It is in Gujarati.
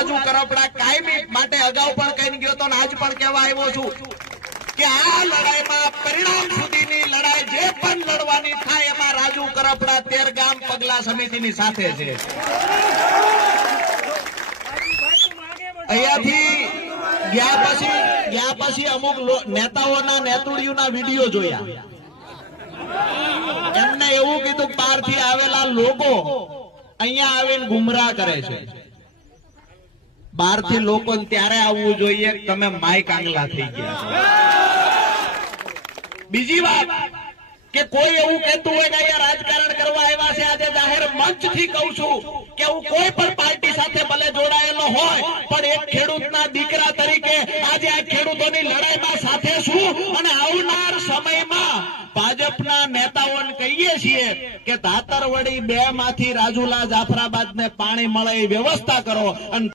રાજુ કરપડા કાયમી માટે અગાઉ પણ કહીને ગયો તો આજ પણ કહેવા આવ્યો છું કે આ લડાઈમાં પરિણામ સુધીની લડાઈ જે પણ લડવાની થાય એમાં રાજુ કરપડા 13 ગામ પગલા સમિતિની સાથે છે। અહીંયાથી ગયા પછી અમુક નેતાઓના નેતુડીઓના વિડીયો જોયા, એમને એવું કીધું બહારથી આવેલા લોકો અહીંયા આવીને ગુમરાહ કરે છે। બહારથી લોકો ત્યારે આવવું જોઈએ તમે માય કાંગલા થઈ ગયા। બીજી વાત કે કોઈ એવું કહેતું હોય કે અહીંયા રાજકારણ કરવા આવ્યા છે, આજે જાહેર મંચથી કહું છું કે હું કોઈ પણ પાર્ટી સાથે ભલે જોડાયેલો હોય પણ એક ખેડૂતના દીકરા તરીકે આજે આ ખેડૂતોની લડાઈમાં સાથે છું અને આવનાર સમયમાં ભાજપના નેતાઓને કહીએ છીએ કે ધાતરવડી 2 માંથી રાજુલા જાફરાબાદને પાણી મળે એ વ્યવસ્થા કરો અને